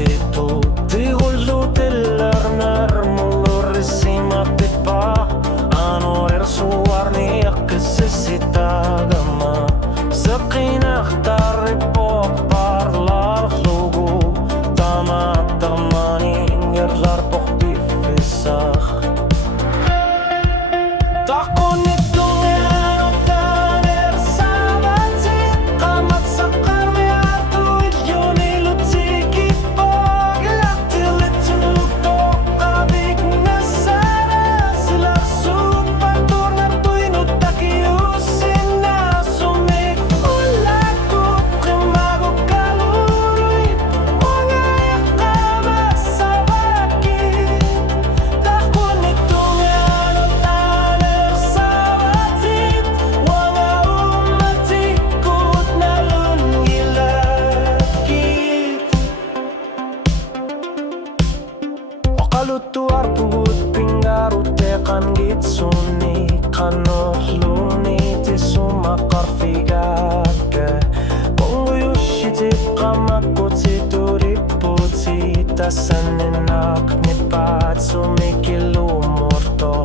situ Di hullu dell'arnar mullurissima tipa Ano ersuarni akkesisita gama Sakina htari pok parlar lugu Tama tamani ngerlar pok bifisah Takon itong erotan ersabatsit Kamat sakar me atu ilyon ilutsiki pog Laktilit sunugtok kabik na sana Sila supatur na tuinut takiusin na sumik Ulakot kimago kaluruy Mga yakama sa bakit Takon itong erotan ersabatsit Mga umatikot na lungilakit Okalutuar puhut pingaru tekan gitsuni Kanohluni ti sumakar figake Ponguyushiti kamakot si turiput si Tasanenak ni pat sumikilumurto